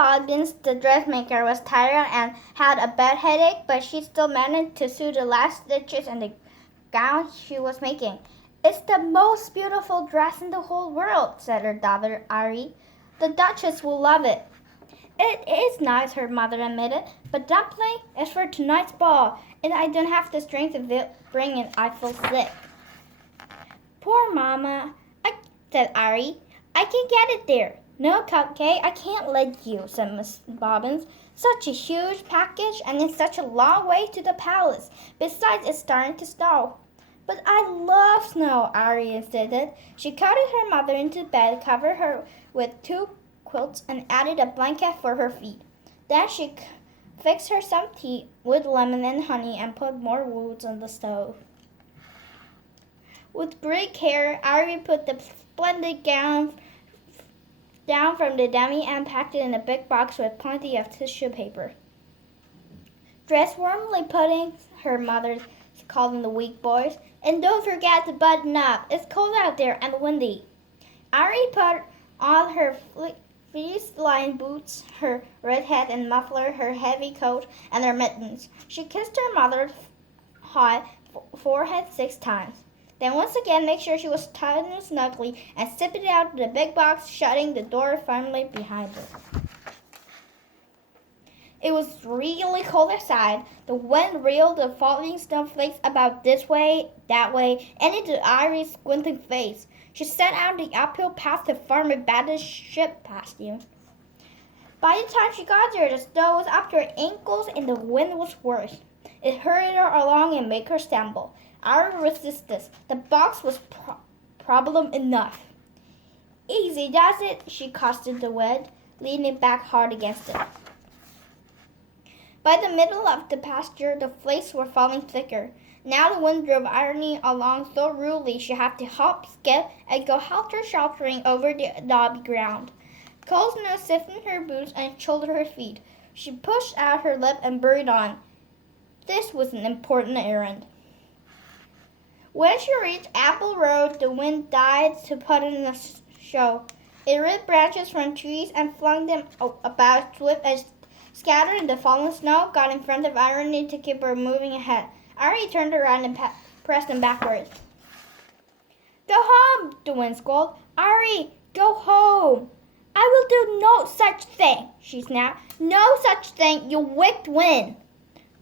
Bobbins, the dressmaker, was tired and had a bad headache, but she still managed to sew the last stitches in the gown she was making. "It's the most beautiful dress in the whole world," said her daughter Irene. "The Duchess will love it." "It is nice," her mother admitted, "but dumpling is for tonight's ball, and I don't have the strength to bring it. I feel sick." "Poor Mama," said Irene. "I can get it there." "No, Cupcake, I can't let you," said Miss Bobbins. "Such a huge package, and it's such a long way to the palace. Besides, it's starting to snow." "But I love snow," Irene insisted. She carried her mother into bed, covered her with 2 quilts, and added a blanket for her feet. Then she fixed her some tea with lemon and honey and put more wood on the stove. With great care, Irene put the splendid gown down from the dummy and packed it in a big box with plenty of tissue paper. "Dress warmly, Puddings," her mother called the weak boys, "and don't forget to button up. It's cold out there and windy." Irene put on her fleece-lined boots, her red hat and muffler, her heavy coat, and her mittens. She kissed her mother's hot forehead 6 times. Then once again make sure she was tied in snugly and zipped it out of the big box, shutting the door firmly behind her. It was really cold outside. The wind reeled the falling snowflakes about this way, that way, and into Irene's squinting face. She set out the uphill path to Farmer Badger's ship costume. By the time she got there, the snow was up to her ankles and the wind was worse. It hurried her along and made her stumble. Irene resisted. The box was problem enough. "Easy does it," she cautioned the wind, leaning back hard against it. By the middle of the pasture, the flakes were falling thicker. Now the wind drove Irene along so rudely she had to hop, skip, and go helter-skeltering over the knobby ground. Cold snow stiffened her boots and chilled her feet. She pushed out her lip and buried on. This was an important errand. When she reached Apple Road, the wind died to put in a show. It ripped branches from trees and flung them about, swift and scattered the fallen snow, got in front of Irene to keep her moving ahead. Irene turned around and pressed them backwards. "Go home," the wind squalled. "Irene, go home." "I will do no such thing," she snapped. "No such thing, you wicked wind."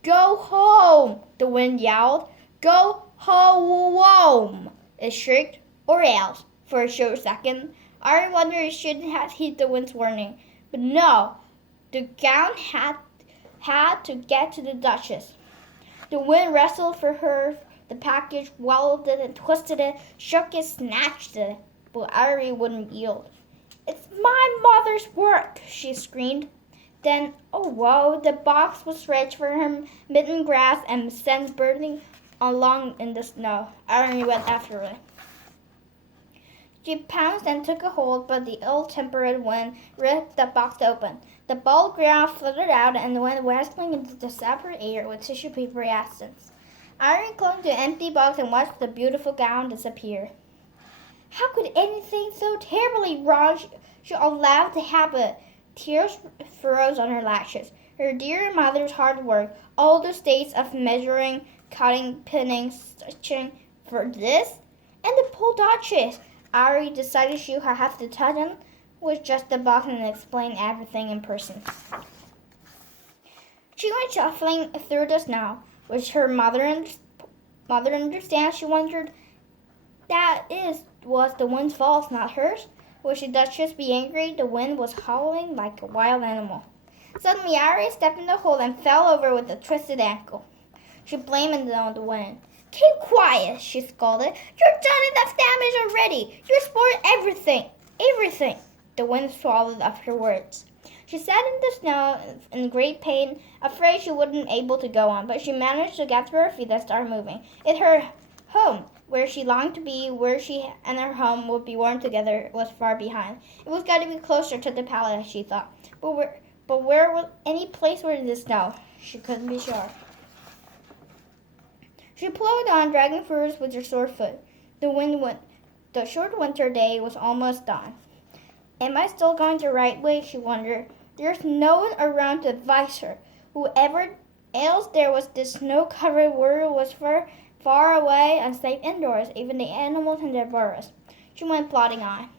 "Go home," the wind yowled. "Go home," it shrieked, or else. For a short second, Irene wondered if she shouldn't have heeded the wind's warning. But no, the gown had to get to the Duchess. The wind wrestled for her, the package, wallowed it and twisted it, shook it, snatched it, but Irene wouldn't yield. "It's my mother's work," she screamed. Then, oh whoa, the box was stretched for her mitten grasp and sent burning along in the snow. Irene went after it. She pounced and took a hold, but the ill-tempered wind ripped the box open. The bald ground fluttered out and went whistling into the separate air with tissue paper accents. Irene clung to the empty box and watched the beautiful gown disappear. How could anything so terribly wrong she allowed to happen? Tears froze on her lashes. Her dear mother's hard work, all those days of measuring, cutting, pinning, stitching, for this? And the poor Duchess! Irene decided she would have to tell them with just the box and explain everything in person. She went shuffling through the snow. Was her mother understand? She wondered. That was the wind's fault, not hers. Would the Duchess be angry? The wind was howling like a wild animal. Suddenly, Irene stepped in the hole and fell over with a twisted ankle. She blamed it on the wind. "Keep quiet," she scolded. "You've done enough damage already. You spoiled everything. Everything." The wind swallowed up her words. She sat in the snow in great pain, afraid she wouldn't be able to go on, but she managed to get to her feet and start moving. Her home, where she longed to be, where she and her home would be warm together, was far behind. It was got to be closer to the palace, she thought. But where was any place where the snow? She couldn't be sure. She plowed on, dragging furrows with her sore foot. The short winter day was almost done. Am I still going the right way? She wondered. There's no one around to advise her. Whoever else there was, this snow-covered world was far away and safe indoors, even the animals in their burrows. She went plodding on.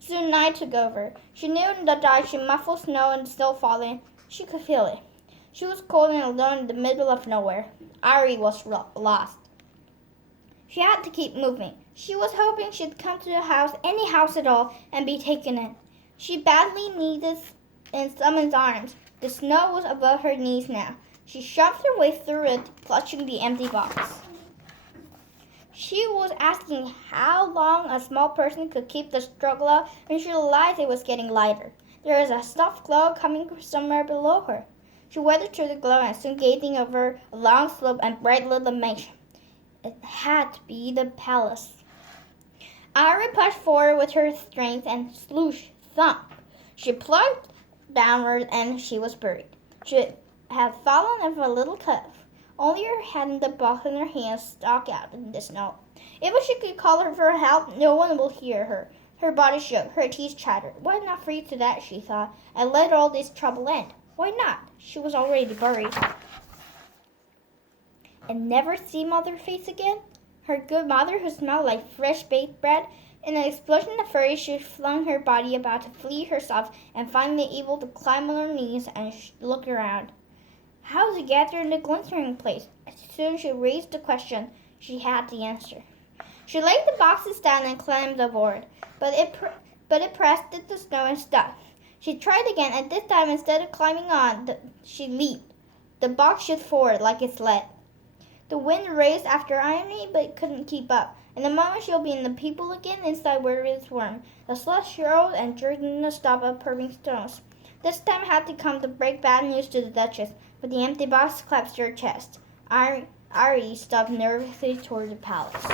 Soon night took over. She knew in the dark she muffled snow and still falling. She could feel it. She was cold and alone in the middle of nowhere. Irene was lost. She had to keep moving. She was hoping she'd come to the house, any house at all, and be taken in. She badly needed in someone's arms. The snow was above her knees now. She shoved her way through it, clutching the empty box. She was asking how long a small person could keep the struggle up when she realized it was getting lighter. There was a soft glow coming from somewhere below her. She waded through the glow and soon gazing over a long slope and bright little mansion. It had to be the palace. Irene pushed forward with her strength and sloosh, thump. She plunked downward and she was buried. She had fallen over a little cliff. Only her head and the box in her hands stuck out in the snow. Even she could call her for help, no one would hear her. Her body shook, her teeth chattered. Why not freeze to that, she thought, and let all this trouble end? Why not? She was already buried. And never see Mother's face again? Her good mother who smelled like fresh baked bread? In an explosion of fury, she flung her body about to flee herself and finally able to climb on her knees and look around. How to get her in the glittering place? As soon as she raised the question, she had the answer. She laid the boxes down and climbed aboard, but it pressed into snow and stuck. She tried again, and this time instead of climbing on, she leaped. The box shot forward like a sled. The wind raced after Irene, but couldn't keep up. In a moment, she'll be in the people again inside where it's warm. The sled swirled and jerked in the stop of purring stones. This time had to come to break bad news to the Duchess, but the empty box collapsed her chest. Irene stepped nervously toward the palace.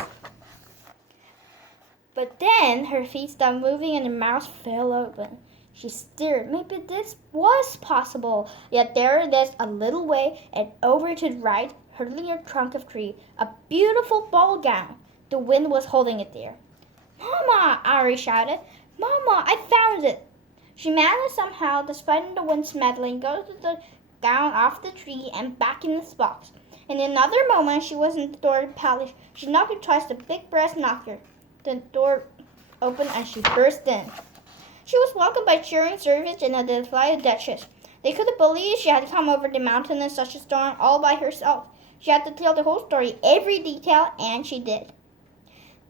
But then her feet stopped moving and her mouth fell open. She stared. Maybe this was possible. Yet there it is, a little way, and over to the right, hurtling a trunk of tree, a beautiful ball gown. The wind was holding it there. "Mama!" Irene shouted. "Mama, I found it!" She managed somehow, despite the wind's meddling, go to the gown off the tree and back in its box. In another moment, she was in the door of the palace. She knocked it twice, the big brass knocker. The door opened and she burst in. She was welcomed by cheering servants and a delighted Duchess. They couldn't believe she had come over the mountain in such a storm all by herself. She had to tell the whole story, every detail, and she did.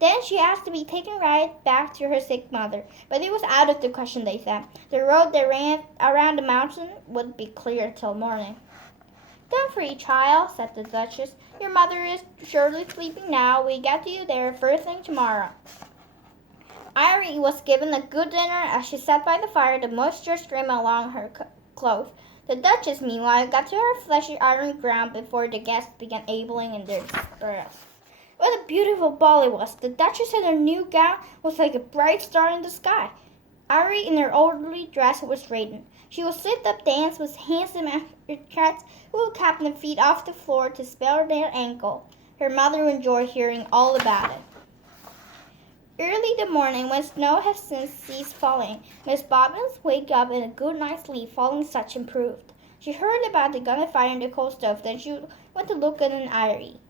Then she asked to be taken right back to her sick mother, but it was out of the question, they said. The road that ran around the mountain would be clear till morning. "Don't fret, child," said the Duchess. "Your mother is surely sleeping now. We get you there first thing tomorrow." Irene was given a good dinner as she sat by the fire, the moisture streaming along her clothes. The Duchess, meanwhile, got to her fleshy iron ground before the guests began abling in their burrows. What a beautiful ball it was! The Duchess in her new gown was like a bright star in the sky. Irene in her orderly dress was radiant. She would sit up dance with handsome aristocrats who would cap their feet off the floor to spare their ankle. Her mother enjoyed hearing all about it. Early the morning, when snow had since ceased falling, Miss Bobbins waked up in a good night's sleep, falling such improved. She heard about the gunfire in the coal stove, then she went to look at an Irene.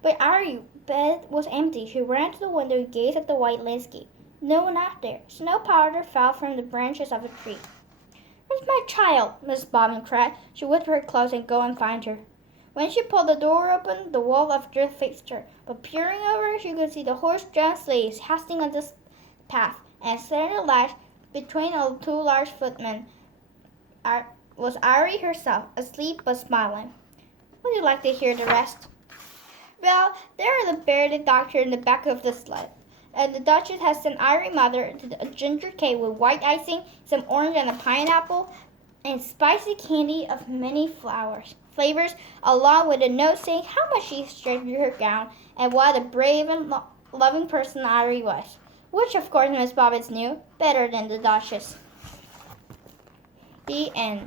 But Irene's bed was empty. She ran to the window and gazed at the white landscape. No one out there. Snow powder fell from the branches of a tree. "Where's my child?" Miss Bobbin cried. She whipped her clothes and go and find her. When she pulled the door open, the wall of drift faced her. But peering over, she could see the horse-drawn sleighs hastening on this path, and setting the latch between two large footmen was Irene herself, asleep but smiling. Would you like to hear the rest? Well, there are the bearded doctor in the back of the sled. And the Duchess has sent Irene's mother to a ginger cake with white icing, some orange and a pineapple, and spicy candy of many flavors, along with a note saying how much she treasured her gown and what a brave and loving person Irene was, which of course Miss Bobbins knew better than the Duchess. The end.